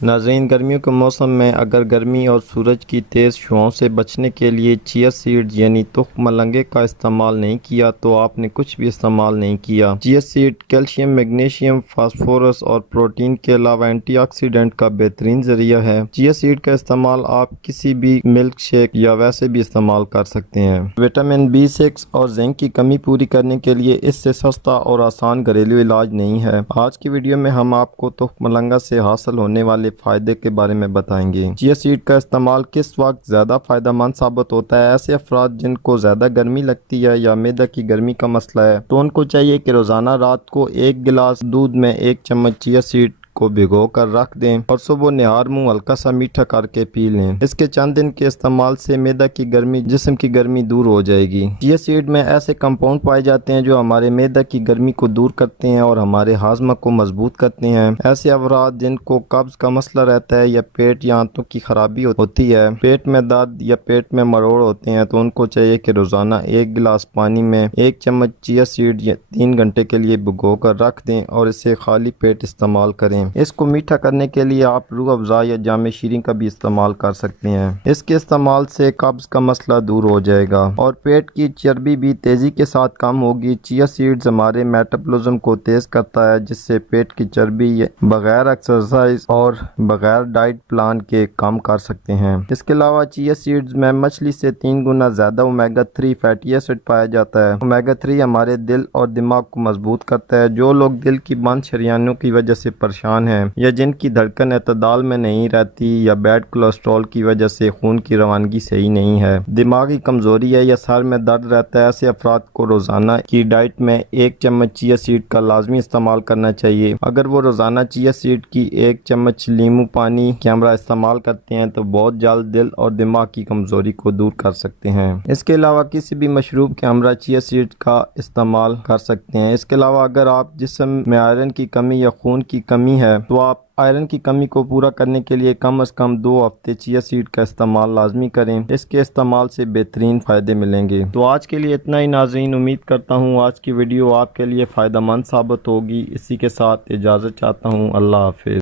ناظرین، گرمیوں کے موسم میں اگر گرمی اور سورج کی تیز شعاؤں سے بچنے کے لیے چیا سیڈز یعنی تخم ملنگے کا استعمال نہیں کیا تو آپ نے کچھ بھی استعمال نہیں کیا۔ چیا سیڈ کیلشیم، میگنیشیم، فاسفورس اور پروٹین کے علاوہ اینٹی آکسیڈنٹ کا بہترین ذریعہ ہے۔ چیا سیڈ کا استعمال آپ کسی بھی ملک شیک یا ویسے بھی استعمال کر سکتے ہیں۔ وٹامن B6 اور زنک کی کمی پوری کرنے کے لیے اس سے سستا اور آسان گھریلو علاج نہیں ہے۔ آج کی ویڈیو میں ہم آپ کو تخم ملنگا سے حاصل ہونے والے فائدے کے بارے میں بتائیں گے۔ چیا سیڈ کا استعمال کس وقت زیادہ فائدہ مند ثابت ہوتا ہے؟ ایسے افراد جن کو زیادہ گرمی لگتی ہے یا معدے کی گرمی کا مسئلہ ہے تو ان کو چاہیے کہ روزانہ رات کو 1 گلاس دودھ میں 1 چمچ چیا سیڈ کو بھگو کر رکھ دیں اور صبح نہار منہ ہلکا سا میٹھا کر کے پی لیں۔ اس کے چند دن کے استعمال سے معدے کی گرمی، جسم کی گرمی دور ہو جائے گی۔ چیا سیڈ میں ایسے کمپاؤنڈ پائے جاتے ہیں جو ہمارے معدے کی گرمی کو دور کرتے ہیں اور ہمارے ہاضمہ کو مضبوط کرتے ہیں۔ ایسے افراد جن کو قبض کا مسئلہ رہتا ہے یا پیٹ یا آنتوں کی خرابی ہوتی ہے، پیٹ میں درد یا پیٹ میں مروڑ ہوتے ہیں تو ان کو چاہیے کہ روزانہ 1 گلاس پانی میں 1 چمچ چیا سیڈ 3 گھنٹے کے لیے بھگو کر رکھ دیں اور اسے خالی پیٹ استعمال کریں۔ اس کو میٹھا کرنے کے لیے آپ روح افزا یا جام شیریں کا بھی استعمال کر سکتے ہیں۔ اس کے استعمال سے قبض کا مسئلہ دور ہو جائے گا اور پیٹ کی چربی بھی تیزی کے ساتھ کم ہوگی۔ چیا سیڈز ہمارے میٹابولزم کو تیز کرتا ہے جس سے پیٹ کی چربی بغیر ایکسرسائز اور بغیر ڈائٹ پلان کے کم کر سکتے ہیں۔ اس کے علاوہ چیا سیڈز میں مچھلی سے 3 گنا زیادہ اومیگا 3 فیٹی ایسڈ پایا جاتا ہے۔ اومیگا 3 ہمارے دل اور دماغ کو مضبوط کرتا ہے۔ جو لوگ دل کی بند شریانوں کی وجہ سے پریشان ہیں یا جن کی دھڑکن اعتدال میں نہیں رہتی یا بیڈ کولیسٹرول کی وجہ سے خون کی روانگی صحیح نہیں ہے، دماغی کمزوری ہے یا سر میں درد رہتا ہے، ایسے افراد کو روزانہ کی ڈائٹ میں 1 چمچ چیا سیڈ کا لازمی استعمال کرنا چاہیے۔ اگر وہ روزانہ چیا سیڈ کی 1 چمچ لیموں پانی کے ہمراہ استعمال کرتے ہیں تو بہت جلد دل اور دماغ کی کمزوری کو دور کر سکتے ہیں۔ اس کے علاوہ کسی بھی مشروب کے ہمراہ چیا سیڈ کا استعمال کر سکتے ہیں۔ اس کے علاوہ اگر آپ جسم میں آئرن کی کمی یا خون کی کمی ہے تو آپ آئرن کی کمی کو پورا کرنے کے لیے کم از کم 2 ہفتے چیا سیڈ کا استعمال لازمی کریں۔ اس کے استعمال سے بہترین فائدے ملیں گے۔ تو آج کے لیے اتنا ہی ناظرین، امید کرتا ہوں آج کی ویڈیو آپ کے لیے فائدہ مند ثابت ہوگی۔ اسی کے ساتھ اجازت چاہتا ہوں۔ اللہ حافظ۔